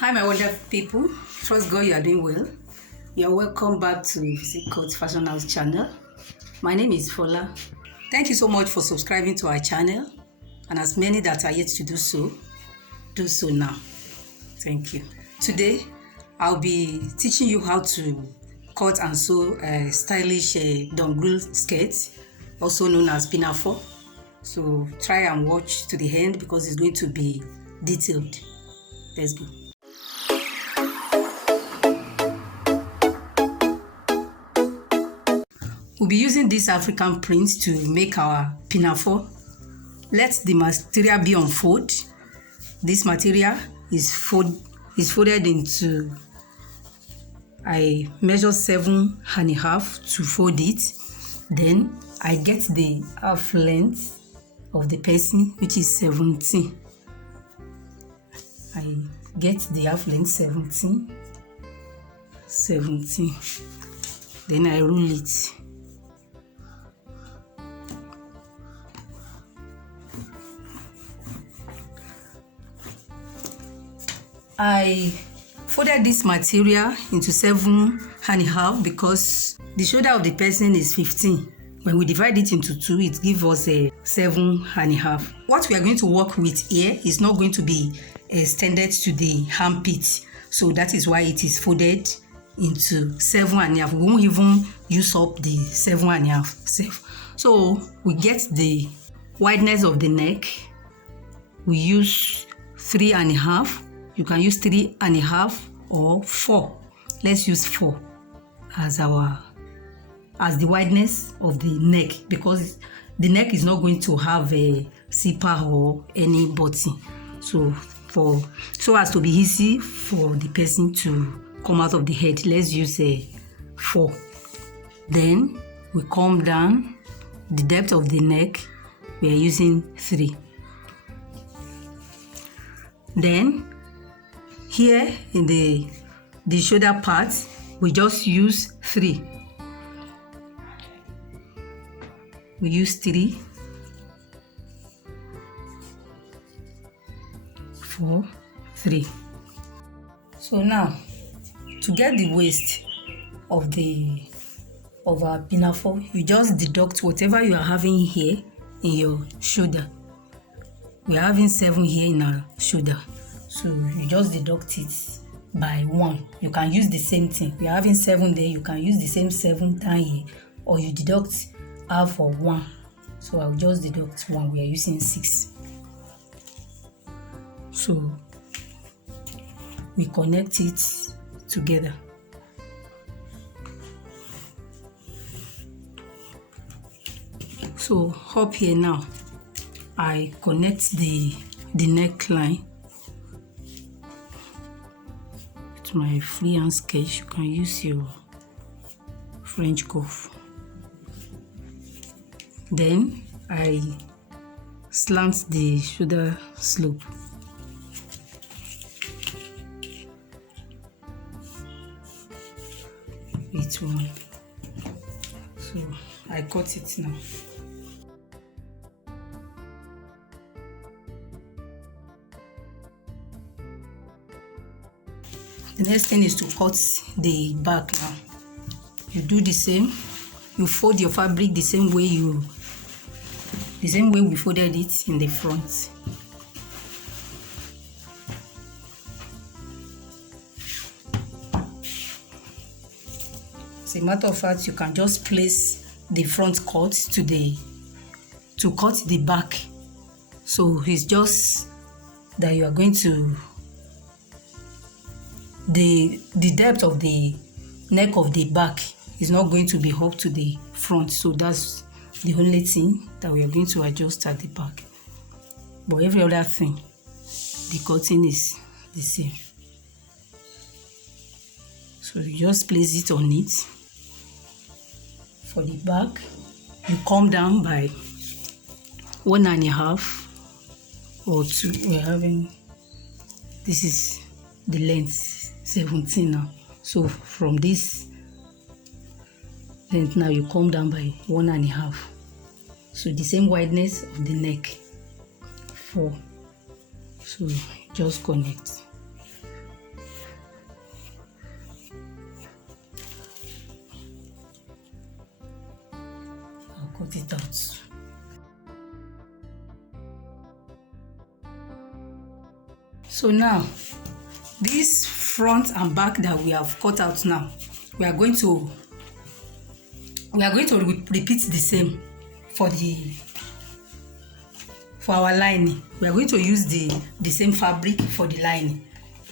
Hi my wonderful people, trust God you are doing well. You are welcome back to Physique Fashion House channel. My name is Fola. Thank you so much for subscribing to our channel, and as many that are yet to do so now. Thank you. Today I'll be teaching you how to cut and sew a stylish dungaree skirt, also known as Pinafore. So try and watch to the end because it's going to be detailed. Let's go. We'll be using this African print to make our pinafore. Let the material be unfolded. This material is folded into, I measure 7.5 to fold it. Then I get the half length of the person, which is 17. I get the half length 17. Then I rule it. I folded this material into 7.5 because the shoulder of the person is 15. When we divide it into 2, it gives us a 7.5. What we are going to work with here is not going to be extended to the armpit, so that is why it is folded into 7.5. We won't even use up the 7.5. So we get the wideness of the neck. We use 3.5. You can use 3.5 or 4. Let's use 4 as the wideness of the neck, because the neck is not going to have a zipper or any button. So as to be easy for the person to come out of the head, let's use a 4. Then we come down. The depth of the neck, we are using 3. Then here in the shoulder part, we just use 3. We use 3, 4, 3. So now, to get the waist of our pinafore, you just deduct whatever you are having here in your shoulder. We are having 7 here in our shoulder. So you just deduct it by 1. You can use the same thing. We are having 7 there. You can use the same 7 down here, or you deduct half or 1. So I'll just deduct 1. We are using 6. So we connect it together. So up here now, I connect the neckline. My freehand sketch, you can use your French cuff. Then I slant the shoulder slope. With 1. So I cut it now. The next thing is to cut the back now. You do the same. You fold your fabric the same way we folded it in the front. As a matter of fact, you can just place the front cut to cut the back. So it's just that you are going to the depth of the neck of the back is not going to be up to the front, so that's the only thing that we are going to adjust at the back. But every other thing, the cutting is the same. So you just place it on it. For the back, you come down by 1.5 or 2. We're having, this is the length 17 now. So from this length now, you come down by 1.5. So the same wideness of the neck, 4. So just connect. cut it out. So now, this front and back that we have cut out now, we are going to repeat the same for our lining. We are going to use the same fabric for the lining.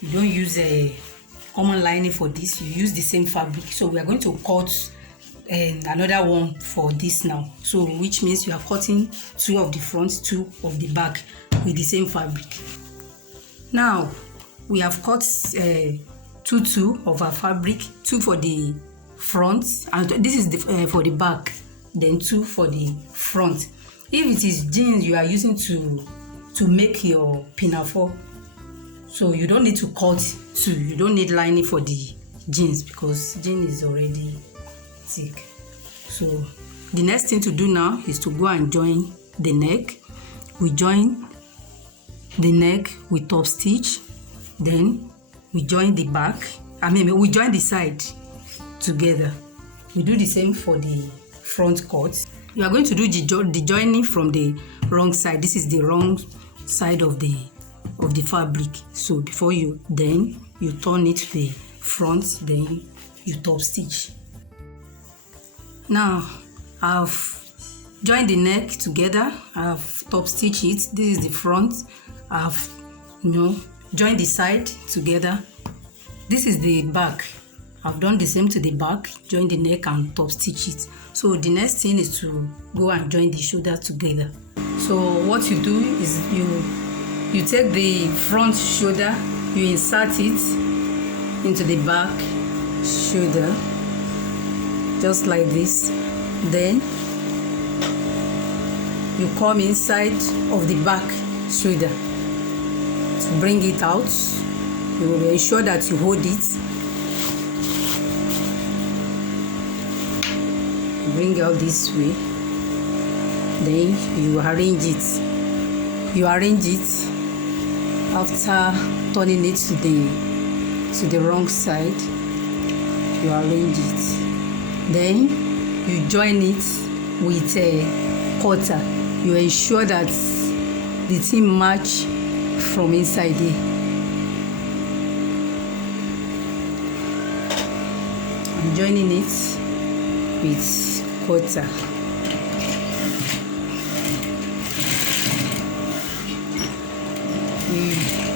You don't use a common lining for this, you use the same fabric. So we are going to cut another one for this now, so which means you are cutting 2 of the front, 2 of the back with the same fabric. Now we have cut 2 of our fabric, 2 for the front, and this is for the back, then 2 for the front. If it is jeans you are using to make your pinafore, so you don't need to cut 2. You don't need lining for the jeans because jean is already thick. So the next thing to do now is to go and join the neck. We join the neck with top stitch, then we join the back, we join the side together. We do the same for the front cut. You are going to do the joining from the wrong side. This is the wrong side of the fabric. So before you turn it to the front, then you top stitch. Now I've joined the neck together, I've top stitched it. This is the front. I've joined the side together. This is the back. I've done the same to the back, join the neck and top stitch it. So the next thing is to go and join the shoulder together. So what you do is you take the front shoulder, you insert it into the back shoulder, just like this. Then you come inside of the back shoulder to bring it out. You will ensure that you hold it. Bring out this way. Then you arrange it. You arrange it after turning it to the wrong side. You arrange it. Then you join it with a cutter. You ensure that the thing match from inside here. I'm joining it with cutter.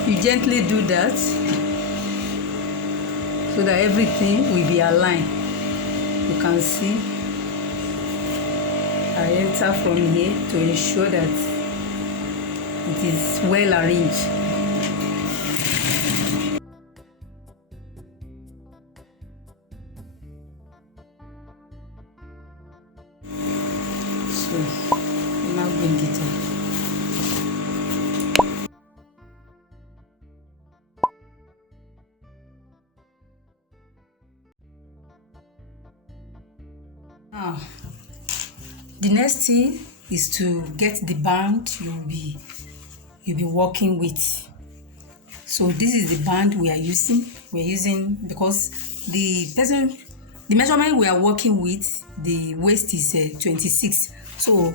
You gently do that so that everything will be aligned. You can see I enter from here to ensure that it is well arranged. So now bring it up. Now, the next thing is to get the band you'll be working with. So this is the band we are using. We're using because the measurement we are working with, the waist is 26. So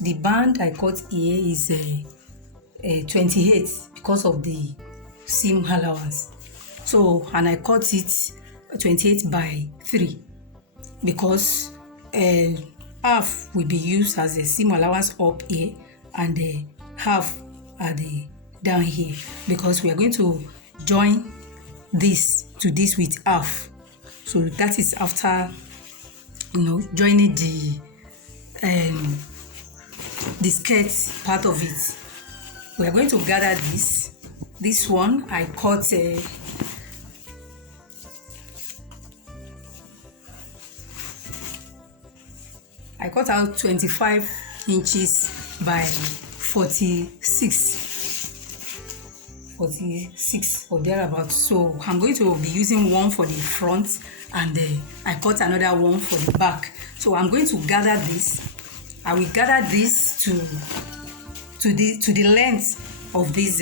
the band I cut here is 28 because of the seam allowance. So and I cut it 28 by 3 because half will be used as a seam allowance up here and the half at the down here, because we are going to join this to this with half. So that is after joining the skirt part of it. We are going to gather this one. I cut out 25 inches by 46 or thereabouts. So I'm going to be using one for the front and I cut another one for the back. So I'm going to gather this. I will gather this to the length of this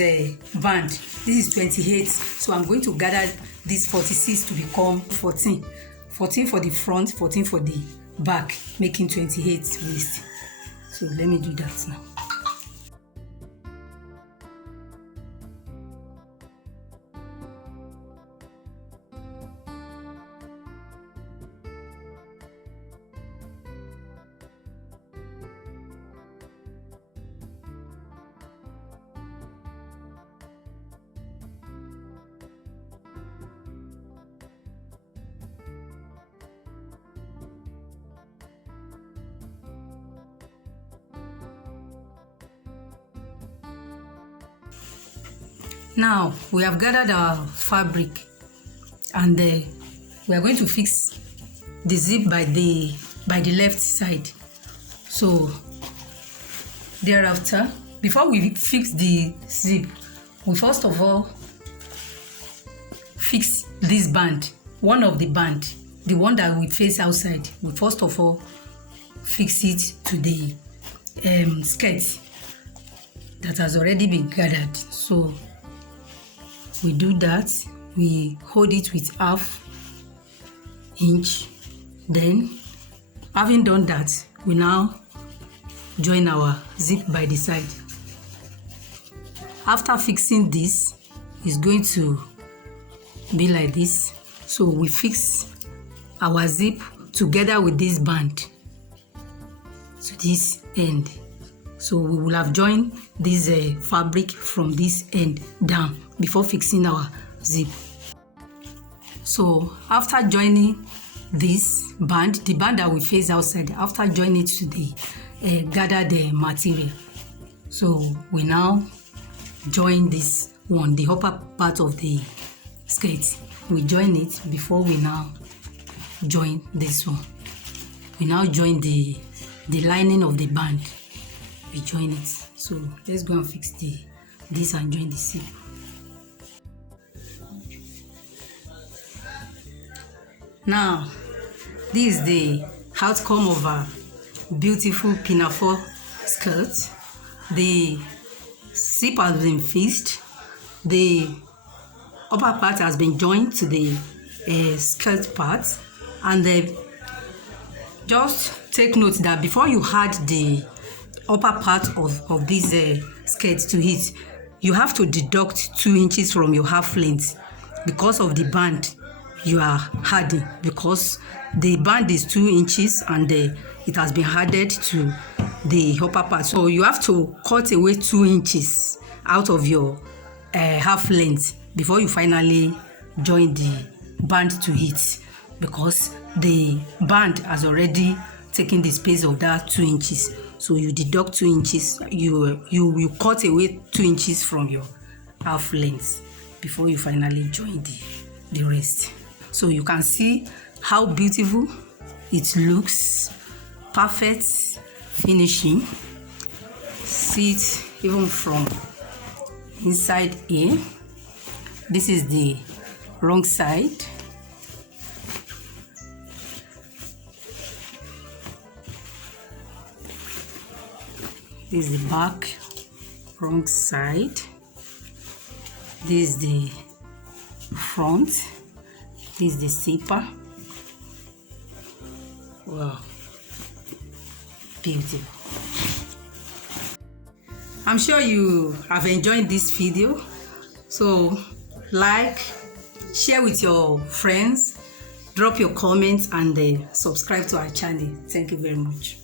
band. This is 28, so I'm going to gather this 46 to become 14 for the front, 14 for the back, making 28 waist. So let me do that now. Now we have gathered our fabric, and we are going to fix the zip by the left side. So thereafter, before we fix the zip, we first of all fix this band, one of the band, the one that we face outside. We first of all fix it to the skirt that has already been gathered. So we do that, we hold it with 1/2 inch. Then having done that, we now join our zip by the side. After fixing this, it's going to be like this. So we fix our zip together with this band to this end. So we will have joined this fabric from this end down before fixing our zip. So after joining this band, the band that we face outside, after joining it to the gathered material, so we now join this one, the upper part of the skirt. We join it before we now join this one. We now join the lining of the band. We join it. So let's go and fix this and join the zip. Now, this is the outcome of a beautiful pinafore skirt. The zip has been fixed. The upper part has been joined to the skirt part, and just take note that before you add the upper part of this skirt to it, you have to deduct 2 inches from your half length because of the band you are adding, because the band is 2 inches and it has been added to the upper part. So you have to cut away 2 inches out of your half length before you finally join the band to it, because the band has already taken the space of that 2 inches. So you deduct 2 inches, you cut away 2 inches from your half length before you finally join the rest. So you can see how beautiful it looks, perfect finishing. See it even from inside here. This is the wrong side. This is the back, wrong side. This is the front. This is the zipper. Wow, beautiful. I'm sure you have enjoyed this video. So like, share with your friends, drop your comments, and subscribe to our channel. Thank you very much.